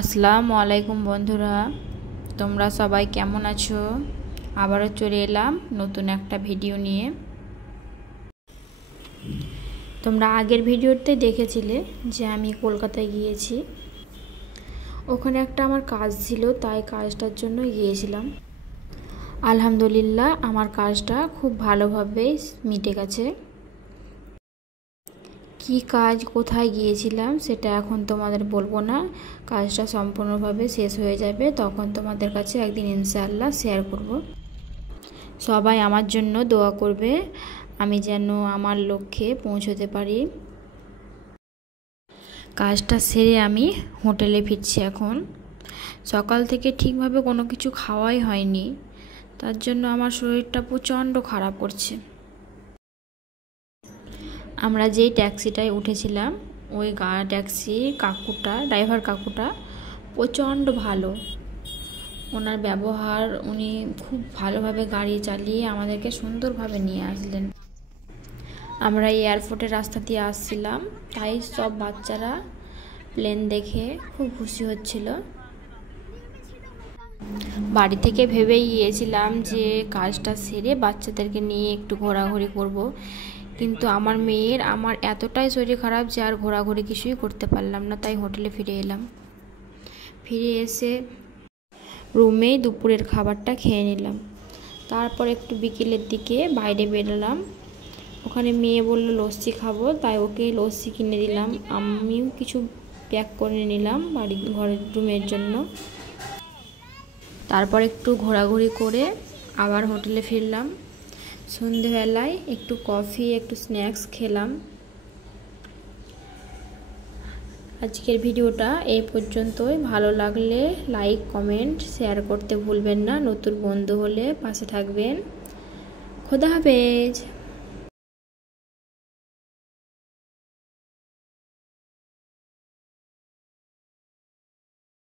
আসসালামু আলাইকুম বন্ধুরা, তোমরা সবাই কেমন আছো? আবারও চলে এলাম নতুন একটা ভিডিও নিয়ে। তোমরা আগের ভিডিওতে দেখেছিলে যে আমি কলকাতায় গিয়েছি। ওখানে একটা আমার কাজ ছিল, তাই কাজটার জন্য গিয়েছিলাম। আলহামদুলিল্লাহ আমার কাজটা খুব ভালোভাবে মিটে গেছে। কি কাজ, কোথায় গিয়েছিলাম সেটা এখন তোমাদের বলবো না। কাজটা সম্পূর্ণভাবে শেষ হয়ে যাবে, তখন তোমাদের কাছে একদিন ইনশাআল্লাহ শেয়ার করব। সবাই আমার জন্য দোয়া করবে, আমি যেন আমার লক্ষ্যে পৌঁছতে পারি। কাজটা সেরে আমি হোটেলে ফিরছি এখন। সকাল থেকে ঠিকভাবে কোনো কিছু খাওয়াই হয়নি, তার জন্য আমার শরীরটা প্রচণ্ড খারাপ করছে। আমরা যেই ট্যাক্সিটায় উঠেছিলাম, ওই ট্যাক্সির ড্রাইভার কাকুটা প্রচণ্ড ভালো। ওনার ব্যবহার, উনি খুব ভালোভাবে গাড়ি চালিয়ে আমাদেরকে সুন্দরভাবে নিয়ে আসলেন। আমরা এয়ারপোর্টের রাস্তা দিয়ে আসছিলাম, তাই সব বাচ্চারা প্লেন দেখে খুব খুশি হচ্ছিল। বাড়ি থেকে ভেবেই গিয়েছিলাম যে কাজটা সেরে বাচ্চাদেরকে নিয়ে একটু ঘোরাঘুরি করব, কিন্তু আমার মেয়ের এতটাই শরীর খারাপ যে আর ঘোরাঘুরি কিছুই করতে পারলাম না, তাই হোটেলে ফিরে এলাম। ফিরে এসে রুমেই দুপুরের খাবারটা খেয়ে নিলাম। তারপর একটু বিকেলের দিকে বাইরে বেরোলাম। ওখানে মেয়ে বলল লস্যি খাবো, তাই ওকে লস্যি কিনে দিলাম। আমিও কিছু প্যাক করে নিলাম ঘরের রুমের জন্য। তারপর একটু ঘোরাঘুরি করে আবার হোটেলে ফিরলাম। সন্ধেবেলায় একটু কফি, একটু স্ন্যাক্স খেলাম। আজকের ভিডিওটা এই পর্যন্তই। ভালো লাগলে লাইক, কমেন্ট, শেয়ার করতে ভুলবেন না। নতুন বন্ধু হলে পাশে থাকবেন। খোদা হাফেজ।